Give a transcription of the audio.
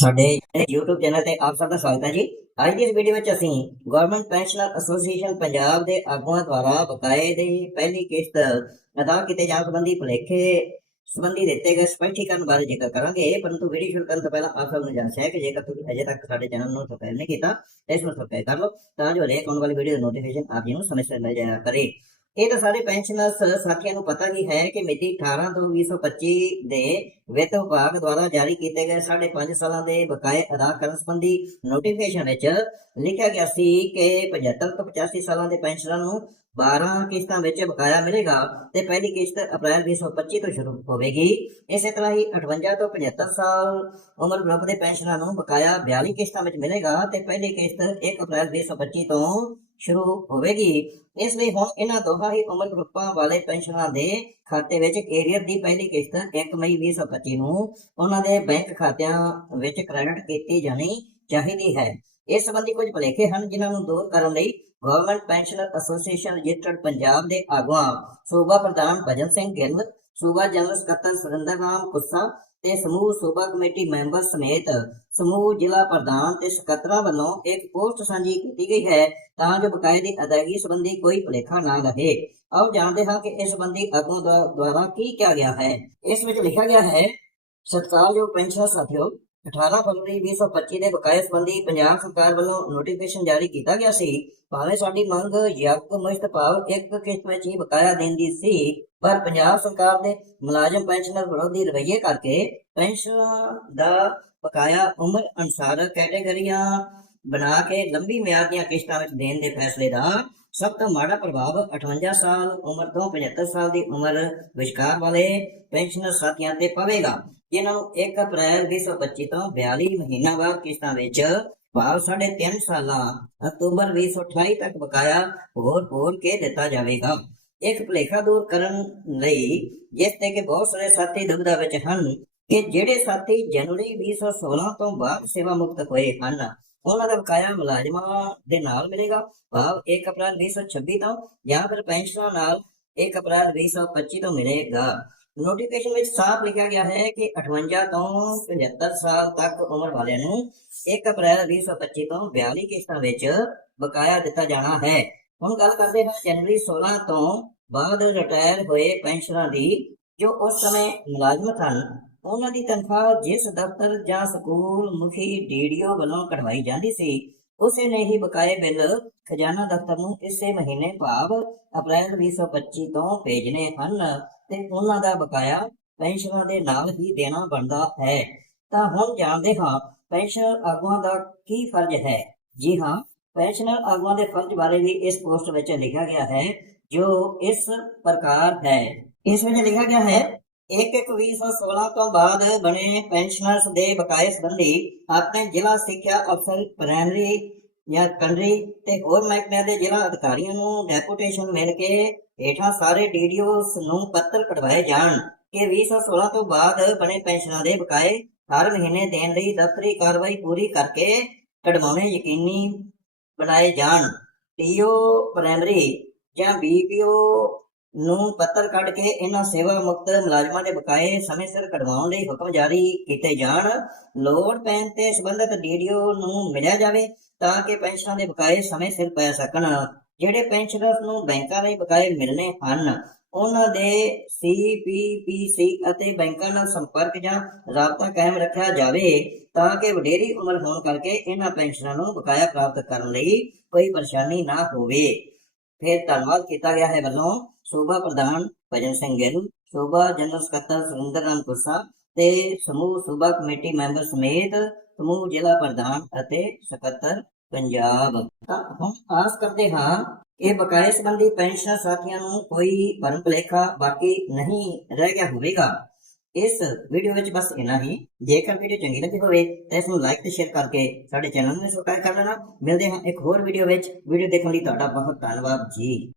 ਸਾਡੇ YouTube channel ਤੇ ਆਪ ਸਭ ਦਾ ਸਵਾਗਤ ਹੈ ਜੀ। ਅੱਜ ਦੀ ਇਸ ਵੀਡੀਓ ਵਿੱਚ ਅਸੀਂ ਗਵਰਨਮੈਂਟ ਪੈਨਸ਼ਨਰ ਐਸੋਸੀਏਸ਼ਨ ਪੰਜਾਬ ਦੇ ਆਗੂਆਂ ਦੁਆਰਾ ਬਕਾਏ ਦੀ ਪਹਿਲੀ ਕਿਸ਼ਤ ਅਦਾ ਕੀਤੇ ਜਾਣ ਸੰਬੰਧੀ ਭੁਲੇਖੇ ਸੰਬੰਧੀ ਦਿੱਤੇ ਗਏ ਸਪਸ਼ਟੀਕਰਨ ਬਾਰੇ ਜ਼ਿਕਰ ਕਰਾਂਗੇ। ਪਰੰਤੂ ਵੀਡੀਓ ਸ਼ੁਰੂ ਕਰਨ ਤੋਂ ਪਹਿਲਾਂ ਆਪ ਸਭ ਨੂੰ ਜਾਣਿਆ ਹੈ ਕਿ ਜੇਕਰ ਤੁਸੀਂ ਅਜੇ ਤੱਕ ਸਾਡੇ ਚੈਨਲ ਨੂੰ ਸਬਸਕ੍ਰਾਈਬ ਨਹੀਂ ਕੀਤਾ, ਇਸ ਨੂੰ ਸਬਸਕ੍ਰਾਈਬ ਕਰ ਲਓ ਤਾਂ ਜੋ ਹਰੇਕ ਆਉਣ ਵਾਲੀ ਵੀਡੀਓ ਦਾ ਨੋਟੀਫਿਕੇਸ਼ਨ ਆਪ ਜੀ ਨੂੰ ਸਮੇਂ ਸਿਰ ਮਿਲ ਜਾਇਆ ਕਰੇ। ਇਹ ਤਾਂ ਸਾਰੇ ਪੈਨਸ਼ਨਰਸ ਸਾਥੀਆਂ ਨੂੰ ਪਤਾ ਹੀ ਹੈ ਕਿ ਮਿਤੀ 18 ਤੋਂ 2025 ਦੇ ਵਿੱਤ ਵਿਭਾਗ ਦੁਆਰਾ ਜਾਰੀ ਕੀਤੇ ਗਏ 5.5 ਸਾਲਾਂ ਦੇ ਬਕਾਏ ਅਦਾ ਕਰਨ ਸੰਬੰਧੀ ਨੋਟੀਫਿਕੇਸ਼ਨ ਵਿੱਚ ਲਿਖਿਆ ਗਿਆ ਸੀ ਕਿ 75 ਤੋਂ 85 ਸਾਲਾਂ ਦੇ ਪੈਨਸ਼ਨਰਾਂ ਨੂੰ 12 ਕਿਸ਼ਤਾਂ ਵਿੱਚ ਬਕਾਇਆ ਮਿਲੇਗਾ ਤੇ ਪਹਿਲੀ ਕਿਸ਼ਤ ਅਪ੍ਰੈਲ 2025 ਤੋਂ ਸ਼ੁਰੂ ਹੋਵੇਗੀ। ਇਸੇ ਤਰ੍ਹਾਂ ਹੀ 58 ਤੋਂ 75 ਸਾਲ ਉਮਰ ਗਰੁੱਪ ਦੇ ਪੈਨਸ਼ਨਰਾਂ ਨੂੰ ਬਕਾਇਆ 42 ਕਿਸ਼ਤਾਂ ਵਿੱਚ ਮਿਲੇਗਾ ਤੇ ਪਹਿਲੀ ਕਿਸ਼ਤ 1 ਅਪ੍ਰੈਲ 2025 ਤੋਂ ਸ਼ੁਰੂ ਹੋਵੇਗੀ। ਇਸ ਲਈ ਹੁਣ ਇਹਨਾਂ ਦੋਹਾਂ ਹੀ ਉਮਰ ਗਰੁੱਪਾਂ ਵਾਲੇ ਪੈਨਸ਼ਨਰਾਂ ਦੇ ਖਾਤੇ ਵਿੱਚ ਏਰੀਅਰ ਦੀ ਪਹਿਲੀ ਕਿਸ਼ਤ 1 ਮਈ 2025 ਨੂੰ ਉਹਨਾਂ ਦੇ ਬੈਂਕ ਖਾਤਿਆਂ ਵਿੱਚ ਕ੍ਰੈਡਿਟ ਕੀਤੀ ਜਾਣੀ ਚਾਹੀਦੀ ਹੈ। ਇਸ ਸੰਬੰਧੀ ਕੁਝ ਭੁਲੇਖੇ ਹਨ ਜਿਨ੍ਹਾਂ ਨੂੰ ਦੂਰ ਕਰਨ ਲਈ government pensioner association registered Punjab ਦੇ ਆਗੂਆਂ ਸੂਬਾ ਪ੍ਰਧਾਨ ਭਜਨ ਸਿੰਘ ਗਿੱਲ, ਸੂਬਾ ਜਨਰਲ ਸਕੱਤਰ ਸੁਰਿੰਦਰ ਰਾਮ ਕੁੱਸਾ ਤੇ ਸਮੂਹ ਸੂਬਾ ਕਮੇਟੀ ਮੈਂਬਰ ਸਮੇਤ ਸਮੂਹ ਜ਼ਿਲ੍ਹਾ ਪ੍ਰਧਾਨ ਤੇ ਸਕੱਤਰਾਂ ਵੱਲੋਂ ਇੱਕ ਪੋਸਟ ਸਾਂਝੀ ਕੀਤੀ ਗਈ ਹੈ ਤਾਂ ਜੋ ਬਕਾਏ ਦੀ ਅਦਾਇਗੀ ਸੰਬੰਧੀ ਕੋਈ ਭੁਲੇਖਾ ਨਾ ਰਹੇ। ਆਓ ਜਾਣਦੇ ਹਾਂ ਕਿ ਇਸ ਸੰਬੰਧੀ ਆਗੂਆਂ ਦੁਆਰਾ ਕੀ ਕਿਹਾ ਗਿਆ ਹੈ। ਇਸ ਵਿੱਚ ਲਿਖਿਆ ਗਿਆ ਹੈ, ਸਤਿਕਾਰਯੋਗ ਪੈਨਸ਼ਨ ਸਾਥੀਓ 18 ਫਰਵਰੀ 2025 ਦੇ ਬਕਾਏ ਸੰਬੰਧੀ ਪੰਜਾਬ ਸਰਕਾਰ ਵੱਲੋਂ ਨੋਟੀਫਿਕੇਸ਼ਨ ਜਾਰੀ ਕੀਤਾ ਗਿਆ ਸੀ। ਭਾਵੇਂ ਸਾਡੀ ਮੰਗ ਯਕ ਮੁਸ਼ਤ ਭਾਵ ਇੱਕ ਕਿਸ਼ਤ ਵਿੱਚ ਹੀ ਬਕਾਇਆ ਦੇਣ ਦੀ ਸੀ, ਪਰ ਪੰਜਾਬ ਸਰਕਾਰ ਦੇ ਮੁਲਾਜ਼ਮ ਪੈਨਸ਼ਨਰ ਵਿਰੋਧੀ ਰਵੱਈਏ ਕਰਕੇ ਪੈਨਸ਼ਨ ਦਾ ਬਕਾਇਆ ਉਮਰ ਅਨੁਸਾਰ ਕੈਟੇਗਰੀਆਂ ਬਣਾ ਕੇ ਲੰਬੀ ਮਿਆਦ ਦੀਆਂ ਕਿਸ਼ਤਾਂ ਵਿੱਚ ਦੇਣ ਦੇ ਫੈਸਲੇ ਦਾ ਸਭ ਤੋਂ ਮਾੜਾ ਪ੍ਰਭਾਵ 58 ਸਾਲ ਉਮਰ ਤੋਂ 75 ਸਾਲ ਦੀ ਉਮਰ ਵਿਚਕਾਰ ਵਾਲੇ ਪੈਨਸ਼ਨਰ ਸਾਥੀਆਂ ਤੇ ਪਵੇਗਾ। ਜਿਨ੍ਹਾਂ ਨੂੰ 1 ਅਪ੍ਰੈਲ 2025 ਤੋਂ 42 ਮਹੀਨਾਵਾਰ ਕਿਸ਼ਤਾਂ ਵਿੱਚ ਭਾਵ ਸਾਢੇ ਤਿੰਨ ਸਾਲਾਂ ਅਕਤੂਬਰ 2028 ਤੱਕ ਬਕਾਇਆ ਹੋਰ ਹੋਰ ਕੇ ਦਿੱਤਾ ਜਾਵੇਗਾ। ਇੱਕ ਭੁਲੇਖਾ ਦੂਰ ਕਰਨ ਲਈ ਜਿਸ ਤੇ ਕਿ ਬਹੁਤ ਸਾਰੇ ਸਾਥੀ ਦੁਬਿਧਾ ਵਿੱਚ ਹਨ ਕਿ ਜਿਹੜੇ ਸਾਥੀ ਜਨਵਰੀ 2016 ਤੋਂ ਬਾਅਦ ਸੇਵਾ ਮੁਕਤ ਹੋਏ ਹਨ ਉਹਨਾਂ ਦਾ ਬਕਾਇਆ ਮੁਲਾਜ਼ਮਾਂ ਦੇ ਨਾਲ ਮਿਲੇਗਾ। ਭਾਵ 1 ਅਪ੍ਰੈਲ 2026 ਤੋਂ ਜਾਂ ਫਿਰ ਪੈਨਸ਼ਨਾਂ ਨਾਲ 1 ਅਪ੍ਰੈਲ 2025 ਤੋਂ ਮਿਲੇਗਾ। ਨੋਟੀਫਿਕੇਸ਼ਨ ਵਿੱਚ ਸਾਫ਼ ਲਿਖਿਆ ਗਿਆ ਹੈ ਕਿ 58 ਤੋਂ 75 ਸਾਲ ਤੱਕ ਉਮਰ ਵਾਲਿਆਂ ਨੂੰ 1 ਅਪ੍ਰੈਲ 2025 ਤੋਂ 42 ਕਿਸ਼ਤਾਂ ਵਿੱਚ ਬਕਾਇਆ ਦਿੱਤਾ ਜਾਣਾ ਹੈ। ਹੁਣ ਗੱਲ ਕਰਦੇ ਹਾਂ ਜਨਵਰੀ 16 ਤੋਂ ਬਾਅਦ ਰਿਟਾਇਰ ਹੋਏ ਪੈਨਸ਼ਨਰਾਂ ਦੀ, ਜੋ ਉਸ ਸਮੇਂ ਮੁਲਾਜ਼ਮ ਹਨ ਉਹਨਾਂ ਦੀ ਤਨਖਾਹ ਜਿਸ ਦਫ਼ਤਰ ਜਾਂ ਸਕੂਲ ਮੁਖੀ ਡੀਡੀਓ ਵੱਲੋਂ ਕਢਵਾਈ ਜਾਂਦੀ ਸੀ, ਉਸੇ ਨੇ ਹੀ ਬਕਾਏ ਬਿੱਲ ਖਜ਼ਾਨਾ ਦਫ਼ਤਰ ਨੂੰ ਇਸੇ ਮਹੀਨੇ ਭਾਵ ਅਪ੍ਰੈਲ 2025 ਤੋਂ ਭੇਜਣੇ ਹਨ ਤੇ ਉਹਨਾਂ ਦਾ ਬਕਾਇਆ ਪੈਨਸ਼ਨਾਂ ਦੇ ਨਾਲ ਹੀ ਦੇਣਾ ਬਣਦਾ ਹੈ। ਤਾਂ ਹੁਣ ਜਾਣਦੇ ਹਾਂ ਪੈਨਸ਼ਨਰ ਆਗੂਆਂ ਦਾ ਕੀ ਫਰਜ਼ ਹੈ। ਜੀ ਹਾਂ, ਪੈਨਸ਼ਨਰ ਆਗੂਆਂ ਦੇ ਫਰਜ਼ ਬਾਰੇ ਵੀ ਇਸ ਪੋਸਟ ਵਿੱਚ ਲਿਖਿਆ ਗਿਆ ਹੈ, ਜੋ ਇਸ ਪ੍ਰਕਾਰ ਹੈ। ਇਸ ਵਿੱਚ ਲਿਖਿਆ ਗਿਆ ਹੈ 1-1-2016 ਤੋਂ ਬਾਅਦ ਬਣੇ ਪੈਨਸ਼ਨਰਸ ਦੇ ਬਕਾਏ ਸੰਬੰਧੀ ਆਪਣੇ ਜ਼ਿਲ੍ਹਾ ਸਿੱਖਿਆ ਅਫਸਰ ਪ੍ਰਾਇਮਰੀ ਜਾਂ ਕੰਡਰੀ ਤੇ ਹੋਰ ਮਹਿਕਮਿਆਂ ਦੇ ਜ਼ਿਲ੍ਹਾ ਅਧਿਕਾਰੀਆਂ ਨੂੰ ਡੈਪੂਟੇਸ਼ਨ ਮਿਲ ਕੇ ਹੇਠਾਂ ਸਾਰੇ ਡੀਡੀਓਸ ਨੂੰ ਪੱਤਰ ਕਢਵਾਏ ਜਾਣ ਕਿ 2016 ਤੋਂ ਬਾਅਦ ਬਣੇ ਪੈਨਸ਼ਨਾਂ ਦੇ ਬਕਾਏ ਹਰ ਮਹੀਨੇ ਦੇਣ ਲਈ ਦਫ਼ਤਰੀ ਕਾਰਵਾਈ ਪੂਰੀ ਕਰਕੇ ਕਢਵਾਉਣੇ ਯਕੀਨੀ ਬਣਾਏ ਜਾਣ। ਟੀਓ ਪ੍ਰਾਇਮਰੀ ਜਾਂ ਬੀਪੀਓ ਨੂੰ ਪੱਤਰ ਕੱਢ ਕੇ ਇਹਨਾਂ ਸੇਵਾ ਮੁਕਤ ਮੁਲਾਜ਼ਮਾਂ ਦੇ ਬਕਾਏ ਸਮੇਂ ਸਿਰ ਕਢਵਾਉਣ ਲਈ ਹੁਕਮ ਜਾਰੀ ਕੀਤੇ ਜਾਣ। ਲੋੜ ਪੈਣ ਤੇ ਸੰਬੰਧਿਤ ਡੀਡੀਓ ਨੂੰ ਮਿਲਿਆ ਜਾਵੇ ਤਾਂ ਕਿ ਪੈਨਸ਼ਨਾਂ ਦੇ ਬਕਾਏ ਸਮੇਂ ਸਿਰ ਪੈ ਸਕਣ, ਜਿਹੜੇ ਪੈਨਸ਼ਨਰਸ ਨੂੰ ਬੈਂਕਾਂ ਰਾਹੀਂ ਬਕਾਏ ਮਿਲਣੇ ਹਨ। ਉਹਨਾਂ ਦੇ ਸੀਪੀਪੀਸੀ ਅਤੇ ਬੈਂਕਾਂ ਨਾਲ ਸੰਪਰਕ ਜਾਂ ਰਾਬਤਾ ਕਾਇਮ ਰੱਖਿਆ ਜਾਵੇ ਤਾਂ ਕਿ ਵਡੇਰੀ ਉਮਰ ਹੋਣ ਕਰਕੇ ਇਹਨਾਂ ਪੈਨਸ਼ਨਾਂ ਨੂੰ ਬਕਾਇਆ ਪ੍ਰਾਪਤ ਕਰਨ ਲਈ ਕੋਈ ਪਰੇਸ਼ਾਨੀ ਨਾ ਹੋਵੇ। ਫਿਰ ਧੰਨਵਾਦ ਕੀਤਾ ਗਿਆ ਹੈ ਵੱਲੋਂ। ਸੂਬਾ ਪ੍ਰਧਾਨ ਭਜਨ ਸਿੰਘ ਗਿੱਲ ਸੂਬਾ ਜਨਰਲ ਸਕੱਤਰ ਸੁਰਿੰਦਰ ਰਾਮ ਕੁਰਸਾ ਤੇ ਸਮੂਹ ਸੂਬਾ ਕਮੇਟੀ ਮੈਂਬਰ ਸਮੇਤ ਸਮੂਹ ਜ਼ਿਲ੍ਹਾ ਪ੍ਰਧਾਨ ਅਤੇ ਸਕੱਤਰ ਪੰਜਾਬ। ਤਾਂ ਹੁਣ ਆਸ ਕਰਦੇ ਹਾਂ ਇਹ ਬਕਾਏ ਸੰਬੰਧੀ ਪੈਨਸ਼ਨ ਸਾਥੀਆਂ ਨੂੰ ਕੋਈ ਭਰਮ ਭੁਲੇਖਾ ਬਾਕੀ ਨਹੀਂ ਰਹਿ ਗਿਆ ਹੋਵੇਗਾ। ਇਸ ਵੀਡੀਓ ਵਿੱਚ ਬਸ ਇੰਨਾ ਹੀ। ਜੇਕਰ ਵੀਡੀਓ ਚੰਗੀ ਲੱਗੀ ਹੋਵੇ ਤਾਂ ਇਸ ਨੂੰ ਲਾਈਕ ਤੇ ਸ਼ੇਅਰ ਕਰਕੇ ਸਾਡੇ ਚੈਨਲ ਨੂੰ ਸਬਸਕ੍ਰਾਈਬ ਕਰ ਲੈਣਾ। ਮਿਲਦੇ ਹਾਂ ਇੱਕ ਹੋਰ ਵੀਡੀਓ ਵਿੱਚ। ਵੀਡੀਓ ਦੇਖਣ ਲਈ ਤੁਹਾਡਾ ਬਹੁਤ ਧੰਨਵਾਦ ਜੀ।